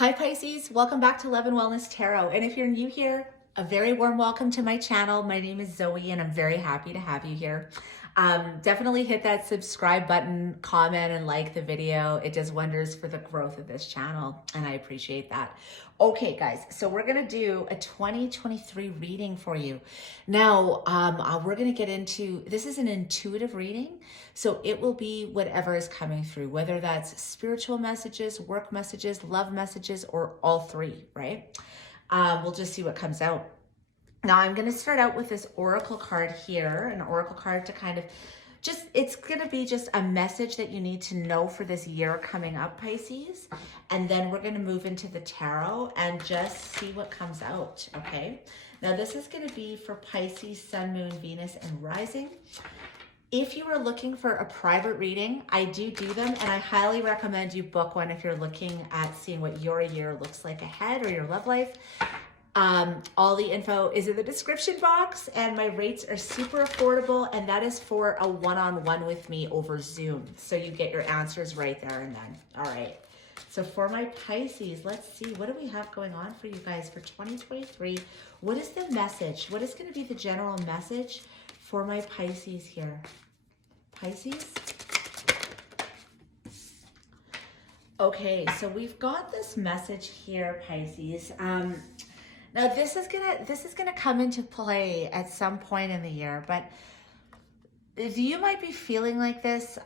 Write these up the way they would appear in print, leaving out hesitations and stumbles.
Hi Pisces, welcome back to Love and Wellness Tarot. And if you're new here, a very warm welcome to my channel. My name is Zoe and I'm very happy to have you here. Definitely hit that subscribe button, comment and like the video. It does wonders for the growth of this channel and I appreciate that. Okay guys, so we're gonna do a 2023 reading for you. Now, we're gonna get into, this is an intuitive reading. So it will be whatever is coming through, whether that's spiritual messages, work messages, love messages, or all three, right? We'll just see what comes out. Now I'm going to start out with this oracle card here, an oracle card to kind of just, it's going to be just a message that you need to know for this year coming up, Pisces. And then we're going to move into the tarot and just see what comes out, okay? Now this is going to be for Pisces, Sun, Moon, Venus, and Rising. If you are looking for a private reading, I do them, and I highly recommend you book one if you're looking at seeing what your year looks like ahead or your love life. All the info is in the description box, and my rates are super affordable, and that is for a one-on-one with me over Zoom. So you get your answers right there and then. All right. So for my Pisces, let's see, what do we have going on for you guys for 2023? What is the message? What is going to be the general message for my Pisces here? Pisces? Okay, so we've got this message here, Pisces. Now this is gonna come into play at some point in the year, but you might be feeling like this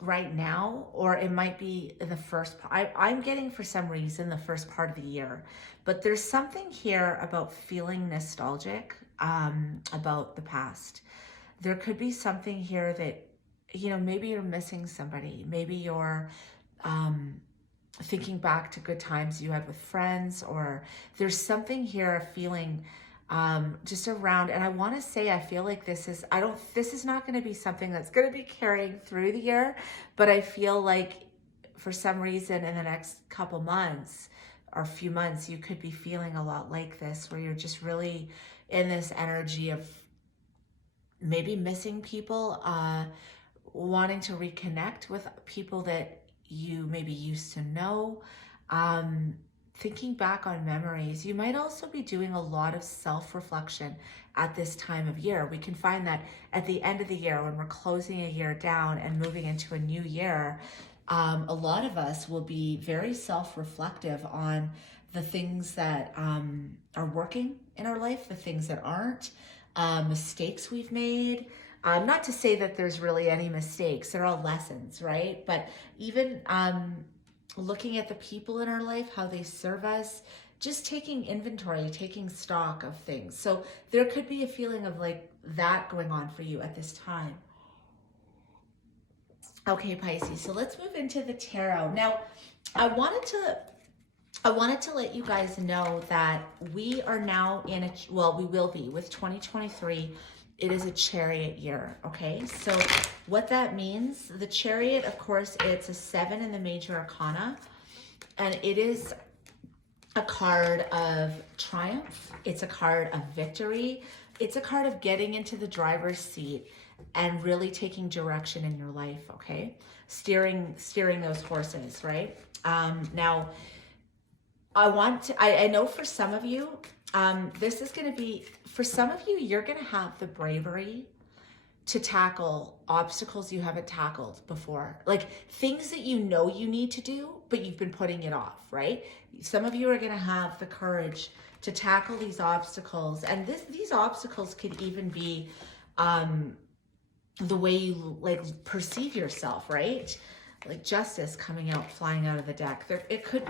right now, or it might be in the first part. I'm getting for some reason the first part of the year, but there's something here about feeling nostalgic about the past. There could be something here that, you know, maybe you're missing somebody, maybe you're thinking back to good times you had with friends, or there's something here, a feeling just around, and I want to say, I feel like this is not going to be something that's going to be carrying through the year, but I feel like for some reason in the next couple months or few months, you could be feeling a lot like this, where you're just really in this energy of maybe missing people, wanting to reconnect with people that you maybe used to know, thinking back on memories. You might also be doing a lot of self-reflection at this time of year. We can find that at the end of the year, when we're closing a year down and moving into a new year, a lot of us will be very self-reflective on the things that are working in our life, the things that aren't, mistakes we've made. Not to say that there's really any mistakes, they're all lessons, right? But even looking at the people in our life, how they serve us, just taking inventory, taking stock of things. So there could be a feeling of like that going on for you at this time. Okay, Pisces, so let's move into the tarot. Now, I wanted to let you guys know that we are now in we will be with 2023. It is a chariot year, okay? So what that means, the chariot, of course, it's a 7 in the major arcana, and it is a card of triumph. It's a card of victory. It's a card of getting into the driver's seat and really taking direction in your life, okay? Steering those horses, right? Now, I know for some of you, this is going to be, for some of you, you're going to have the bravery to tackle obstacles you haven't tackled before. Like things that you know you need to do, but you've been putting it off, right? Some of you are going to have the courage to tackle these obstacles. And these obstacles could even be the way you like perceive yourself, right? Like justice coming out, flying out of the deck. It could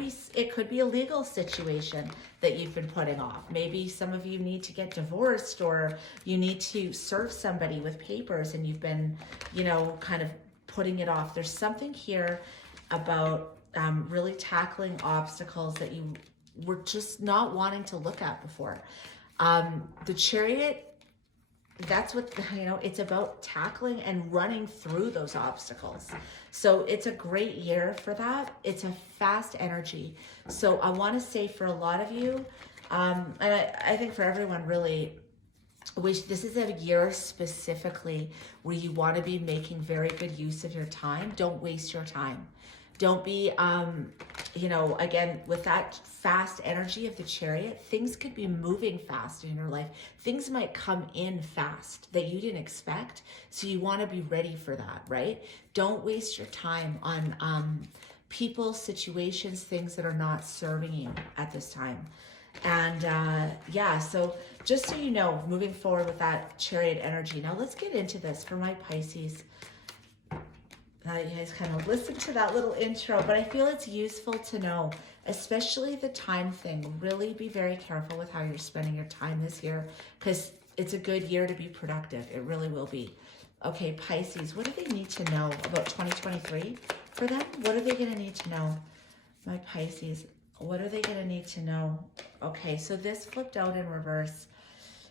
be a legal situation that you've been putting off. Maybe some of you need to get divorced, or you need to serve somebody with papers and you've been, you know, kind of putting it off. There's something here about really tackling obstacles that you were just not wanting to look at before. The chariot, that's what, you know, it's about tackling and running through those obstacles. So it's a great year for that. It's a fast energy. So I want to say for a lot of you, and I think for everyone really, this is a year specifically where you want to be making very good use of your time. Don't waste your time. Don't be, you know, again, with that fast energy of the Chariot, things could be moving fast in your life. Things might come in fast that you didn't expect. So you want to be ready for that, right? Don't waste your time on people, situations, things that are not serving you at this time. And yeah, so just so you know, moving forward with that Chariot energy. Now let's get into this for my Pisces. Now you guys kind of listen to that little intro, but I feel it's useful to know, especially the time thing. Really be very careful with how you're spending your time this year, because it's a good year to be productive. It really will be. Okay, Pisces, what do they need to know about 2023 for them? What are they going to need to know? My Pisces, what are they going to need to know? Okay, so this flipped out in reverse.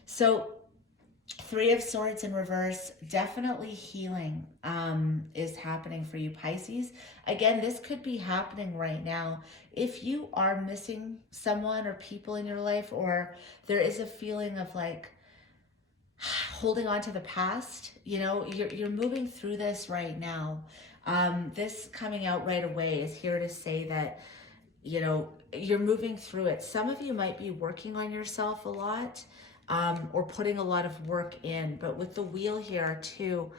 So Three of Swords in reverse, definitely healing is happening for you, Pisces. Again, this could be happening right now. If you are missing someone or people in your life, or there is a feeling of like holding on to the past, you know, you're moving through this right now. This coming out right away is here to say that, you know, you're moving through it. Some of you might be working on yourself a lot. Or putting a lot of work in. But with the wheel here too,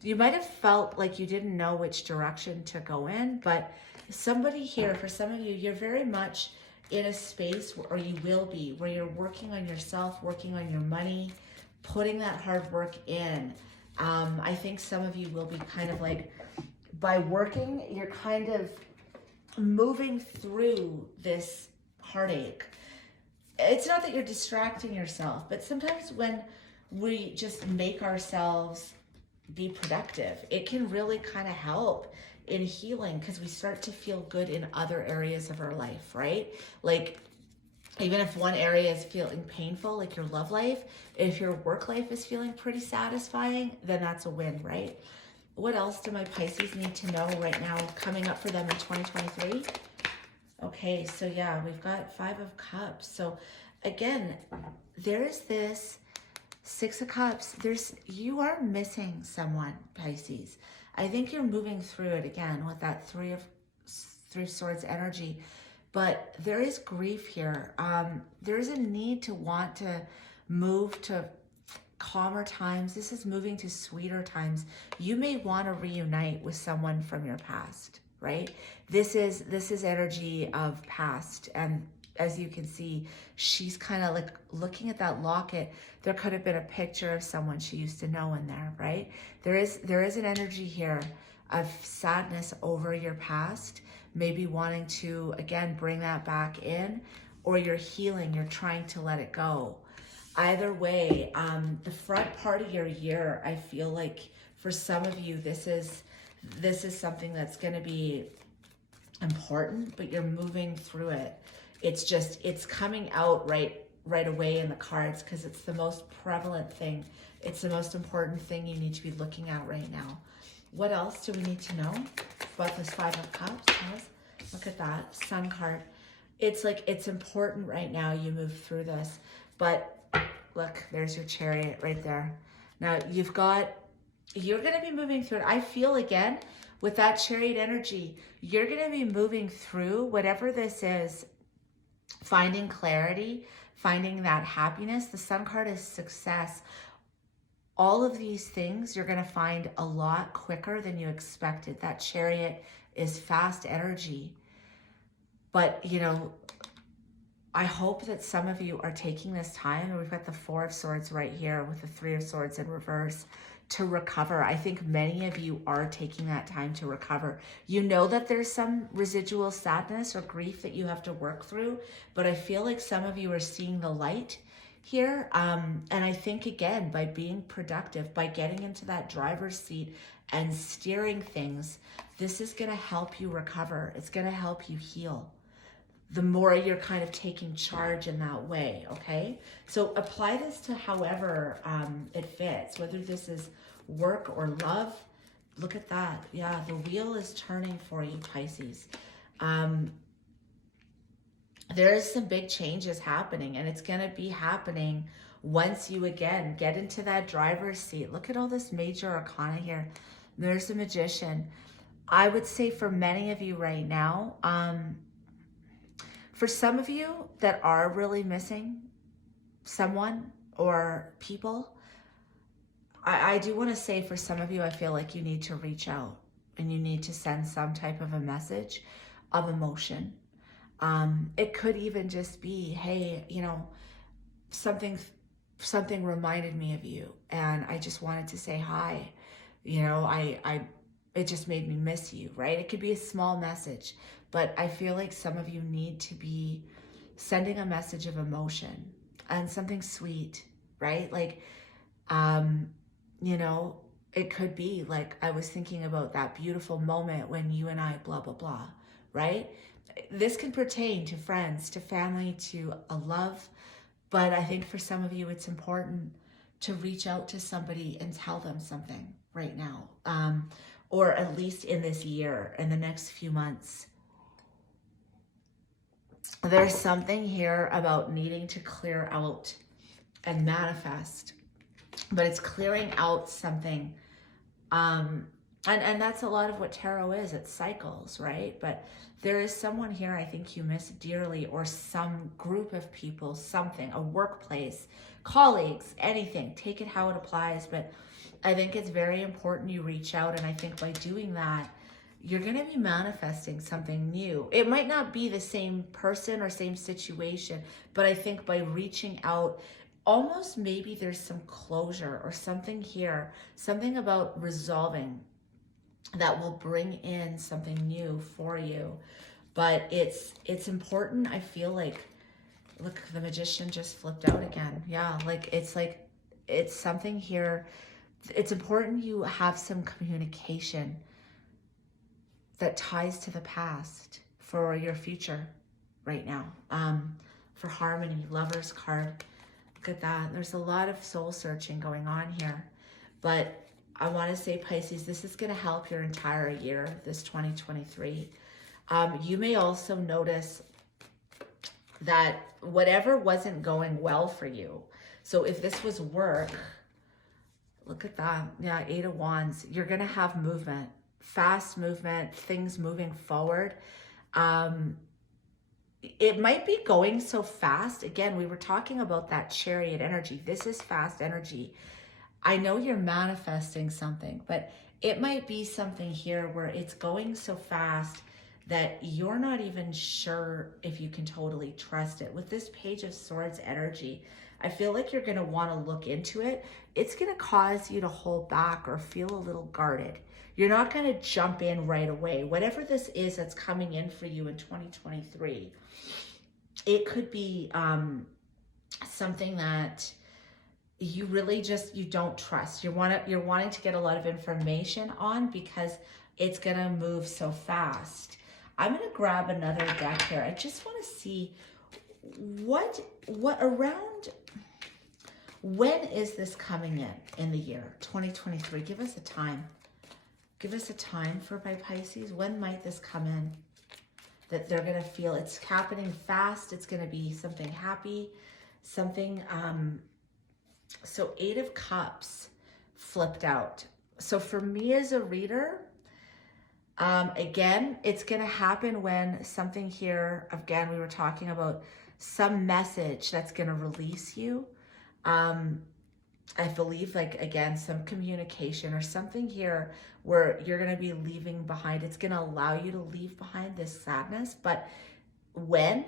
you might have felt like you didn't know which direction to go in, but somebody here, for some of you, you're very much in a space, or you will be, where you're working on yourself, working on your money, putting that hard work in. I think some of you will be kind of like, by working, you're kind of moving through this heartache. It's not that you're distracting yourself, but sometimes when we just make ourselves be productive, it can really kind of help in healing, because we start to feel good in other areas of our life, right? Like, even if one area is feeling painful, like your love life, if your work life is feeling pretty satisfying, then that's a win, right? What else do my Pisces need to know right now coming up for them in 2023? Okay, so yeah, we've got Five of Cups. So again, there's this Six of Cups. You are missing someone, Pisces. I think you're moving through it again with that Three of Swords energy. But there is grief here. There's a need to want to move to calmer times. This is moving to sweeter times. You may want to reunite with someone from your past, right? This is energy of past. And as you can see, she's kind of like looking at that locket. There could have been a picture of someone she used to know in there, right? There is an energy here of sadness over your past, maybe wanting to, again, bring that back in, or you're healing, you're trying to let it go. Either way, the front part of your year, I feel like for some of you, this is something that's going to be important, but you're moving through it. It's coming out right away in the cards, because it's the most prevalent thing. It's the most important thing you need to be looking at right now. What else do we need to know about this Five of Cups? Yes. Look at that Sun card. It's like, it's important right now you move through this. But look, there's your Chariot right there. Now you're going to be moving through it. I feel, again, with that Chariot energy, you're going to be moving through whatever this is, finding clarity, finding that happiness. The Sun card is success. All of these things you're going to find a lot quicker than you expected. That Chariot is fast energy. But, you know, I hope that some of you are taking this time, and we've got the Four of Swords right here with the Three of Swords in reverse, to recover. I think many of you are taking that time to recover. You know that there's some residual sadness or grief that you have to work through, but I feel like some of you are seeing the light here. And I think, again, by being productive, by getting into that driver's seat and steering things, this is going to help you recover. It's going to help you heal. The more you're kind of taking charge in that way, okay? So apply this to however it fits, whether this is work or love. Look at that. Yeah, the wheel is turning for you, Pisces. There's some big changes happening, and it's going to be happening once you, again, get into that driver's seat. Look at all this major arcana here. There's the Magician. I would say for many of you right now, for some of you that are really missing someone or people, I do want to say for some of you, I feel like you need to reach out and you need to send some type of a message of emotion. It could even just be, hey, you know, something reminded me of you and I just wanted to say hi. You know, it just made me miss you, right? It could be a small message, but I feel like some of you need to be sending a message of emotion and something sweet, right? Like, you know, it could be like, I was thinking about that beautiful moment when you and I blah, blah, blah, right? This can pertain to friends, to family, to a love. But I think for some of you, it's important to reach out to somebody and tell them something right now. Or at least in this year, in the next few months. There's something here about needing to clear out and manifest. But it's clearing out something. And that's a lot of what tarot is. It's cycles, right? But there is someone here I think you miss dearly, or some group of people, something, a workplace, colleagues, anything. Take it how it applies. But I think it's very important you reach out. And I think by doing that, you're going to be manifesting something new. It might not be the same person or same situation, but I think by reaching out, almost maybe there's some closure or something here, something about resolving that will bring in something new for you. But it's important. I feel like, look, the Magician just flipped out again. Yeah, like it's something here. It's important you have some communication that ties to the past for your future right now. For harmony, Lover's card. Look at that. There's a lot of soul searching going on here. But I want to say, Pisces, this is going to help your entire year, this 2023. You may also notice that whatever wasn't going well for you, so if this was work, look at that. Yeah, 8 of Wands. You're going to have movement, fast movement, things moving forward. It might be going so fast. Again, we were talking about that Chariot energy. This is fast energy. I know you're manifesting something, but it might be something here where it's going so fast that you're not even sure if you can totally trust it. With this Page of Swords energy, I feel like you're going to want to look into it. It's going to cause you to hold back or feel a little guarded. You're not going to jump in right away. Whatever this is that's coming in for you in 2023, it could be something that you really just, you don't trust. You're wanting to get a lot of information on because it's going to move so fast. I'm going to grab another deck here. I just want to see what around, when is this coming in the year 2023? Give us a time. Give us a time for my Pisces. When might this come in? That they're going to feel it's happening fast. It's going to be something happy, something, so 8 of Cups flipped out. So for me as a reader, again, it's going to happen when something here, again, we were talking about some message that's going to release you. I believe, like, again, some communication or something here where you're going to be leaving behind. It's going to allow you to leave behind this sadness. But when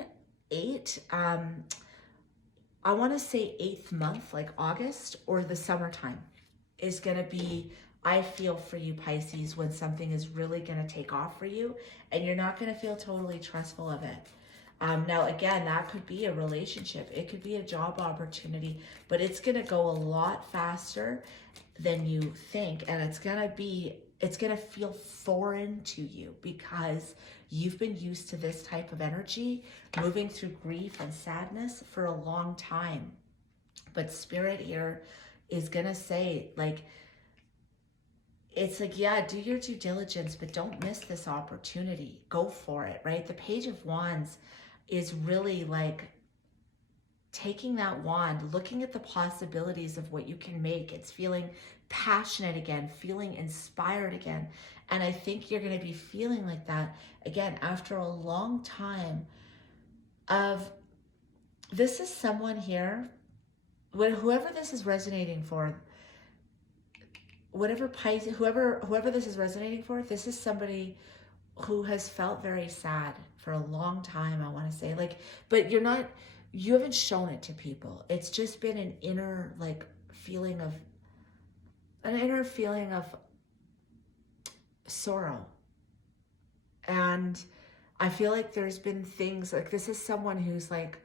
8, I want to say 8th month, like August or the summertime is going to be, I feel, for you Pisces, when something is really going to take off for you and you're not going to feel totally trustful of it. Now, again, that could be a relationship. It could be a job opportunity, but it's going to go a lot faster than you think. And it's going to feel foreign to you because you've been used to this type of energy, moving through grief and sadness for a long time. But Spirit here is going to say, like, it's like, yeah, do your due diligence, but don't miss this opportunity. Go for it, right? The Page of Wands is really like, taking that wand, looking at the possibilities of what you can make. It's feeling passionate again, feeling inspired again. And I think you're going to be feeling like that again after a long time of, this is someone here, whoever this is resonating for, whatever Pisces, whoever this is resonating for, this is somebody who has felt very sad for a long time, I want to say. Like, but you haven't shown it to people. It's just been an inner feeling of sorrow. And I feel like there's been things like, this is someone who's like,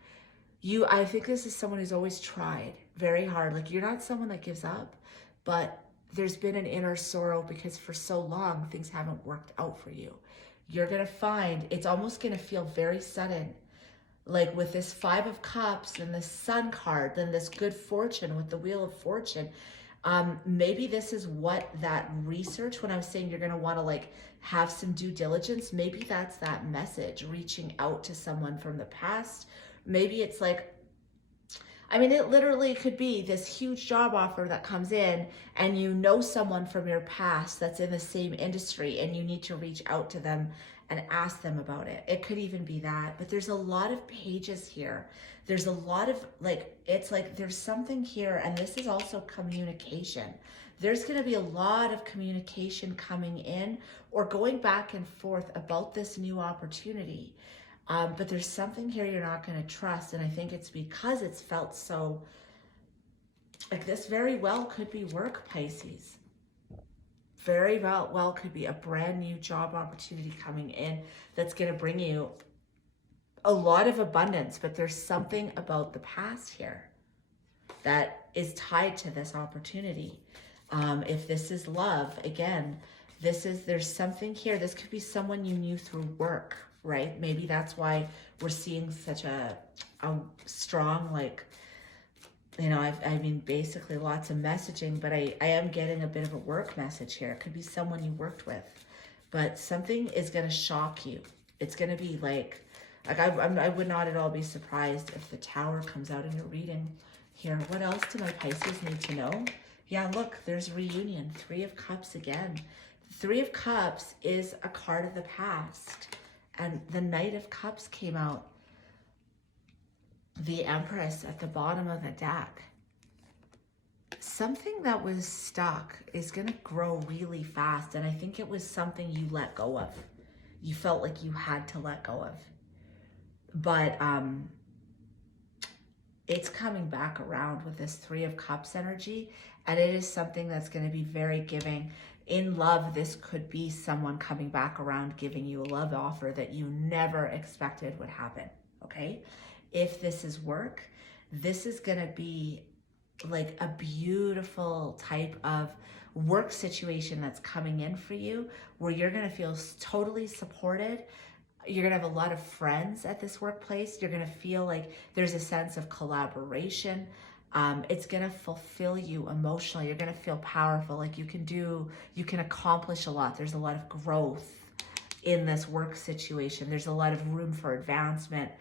I think this is someone who's always tried very hard. Like, you're not someone that gives up, but there's been an inner sorrow because for so long things haven't worked out for you. You're going to find it's almost going to feel very sudden. Like with this 5 of Cups and the Sun card, then this good fortune with the Wheel of Fortune. Maybe this is what that research, when I was saying you're going to want to have some due diligence, maybe that's that message, reaching out to someone from the past. Maybe it's it literally could be this huge job offer that comes in and you know someone from your past that's in the same industry and you need to reach out to them and ask them about it. It could even be that, but there's a lot of pages here. There's a lot of there's something here, and this is also communication. There's going to be a lot of communication coming in or going back and forth about this new opportunity. But there's something here you're not going to trust. And I think it's because it's felt so, this very well could be work, Pisces. Very well could be a brand new job opportunity coming in that's going to bring you a lot of abundance. But there's something about the past here that is tied to this opportunity. If this is love, again, there's something here. This could be someone you knew through work, right? Maybe that's why we're seeing such a strong, basically lots of messaging, but I am getting a bit of a work message here. It could be someone you worked with, but something is going to shock you. It's going to be I would not at all be surprised if the Tower comes out in your reading here. What else do my Pisces need to know? Yeah, look, there's reunion. 3 of Cups again. 3 of Cups is a card of the past. And the Knight of Cups came out. The Empress at the bottom of the deck. Something that was stuck is going to grow really fast. And I think it was something you let go of. You felt like you had to let go of. But it's coming back around with this 3 of Cups energy. And it is something that's going to be very giving. In love, this could be someone coming back around, giving you a love offer that you never expected would happen, okay? If this is work, this is going to be like a beautiful type of work situation that's coming in for you, where you're going to feel totally supported. You're going to have a lot of friends at this workplace. You're going to feel like there's a sense of collaboration. It's going to fulfill you emotionally. You're going to feel powerful. Like you can accomplish a lot. There's a lot of growth in this work situation. There's a lot of room for advancement,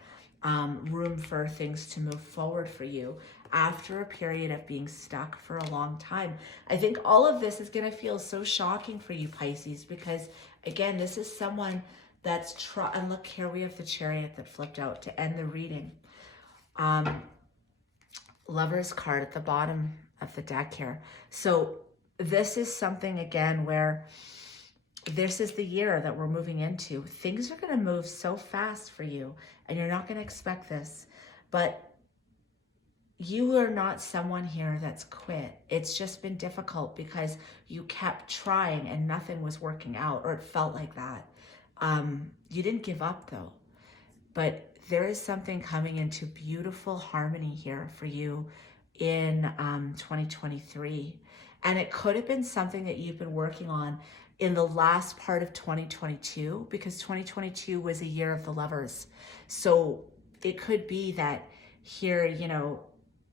room for things to move forward for you after a period of being stuck for a long time. I think all of this is going to feel so shocking for you, Pisces, because again, this is someone that's and look, here we have the Chariot that flipped out to end the reading. Lover's card at the bottom of the deck here. So this is something, again, where this is the year that we're moving into. Things are going to move so fast for you, and you're not going to expect this. But you are not someone here that's quit. It's just been difficult because you kept trying and nothing was working out, or it felt like that. You didn't give up, though. But there is something coming into beautiful harmony here for you in 2023. And it could have been something that you've been working on in the last part of 2022, because 2022 was a year of the Lovers. So it could be that here,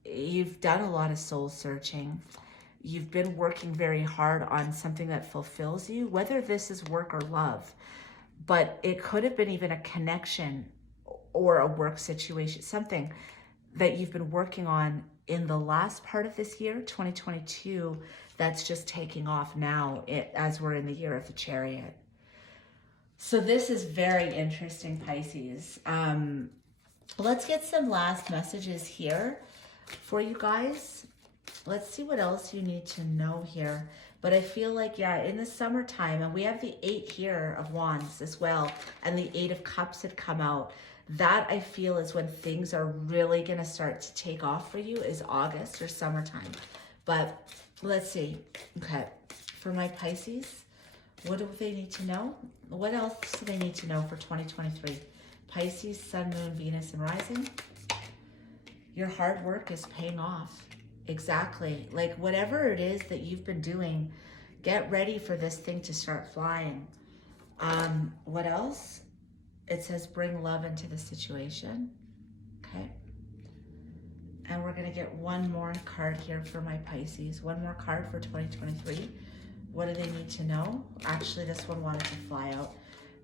you've done a lot of soul searching. You've been working very hard on something that fulfills you, whether this is work or love. But it could have been even a connection or a work situation, something that you've been working on in the last part of this year, 2022, that's just taking off now as we're in the year of the Chariot. So this is very interesting, Pisces. Let's get some last messages here for you guys. Let's see what else you need to know here. But I feel like, yeah, in the summertime, and we have the 8 here of Wands as well, and the 8 of Cups had come out. That I feel is when things are really going to start to take off for you, is August or summertime. But let's see. Okay, for my Pisces, what do they need to know? What else do they need to know for 2023? Pisces, Sun, Moon, Venus, and Rising. Your hard work is paying off. Exactly. Like whatever it is that you've been doing, get ready for this thing to start flying. What else? It says bring love into the situation. Okay. And we're going to get one more card here for my Pisces. One more card for 2023. What do they need to know? Actually, this one wanted to fly out.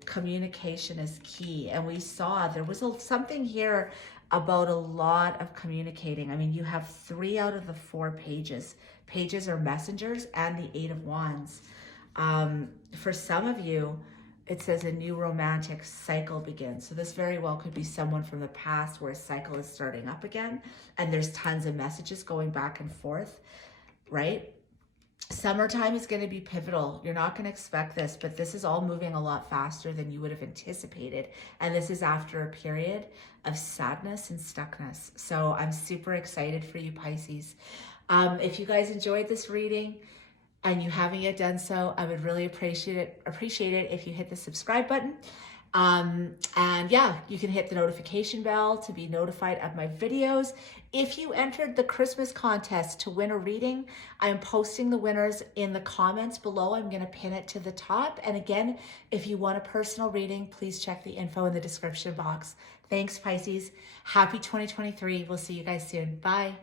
Communication is key. And we saw there was something here about a lot of communicating. I mean, you have 3 out of the 4 pages. Pages are messengers, and the 8 of Wands. For some of you, it says a new romantic cycle begins. So this very well could be someone from the past where a cycle is starting up again, and there's tons of messages going back and forth, right? Summertime is going to be pivotal. You're not going to expect this, but this is all moving a lot faster than you would have anticipated. And this is after a period of sadness and stuckness. So I'm super excited for you, Pisces. If you guys enjoyed this reading and you haven't yet done so, I would really appreciate it if you hit the subscribe button. And yeah, you can hit the notification bell to be notified of my videos. If you entered the Christmas contest to win a reading, I'm posting the winners in the comments below. I'm going to pin it to the top. And again, if you want a personal reading, please check the info in the description box. Thanks, Pisces. Happy 2023. We'll see you guys soon. Bye.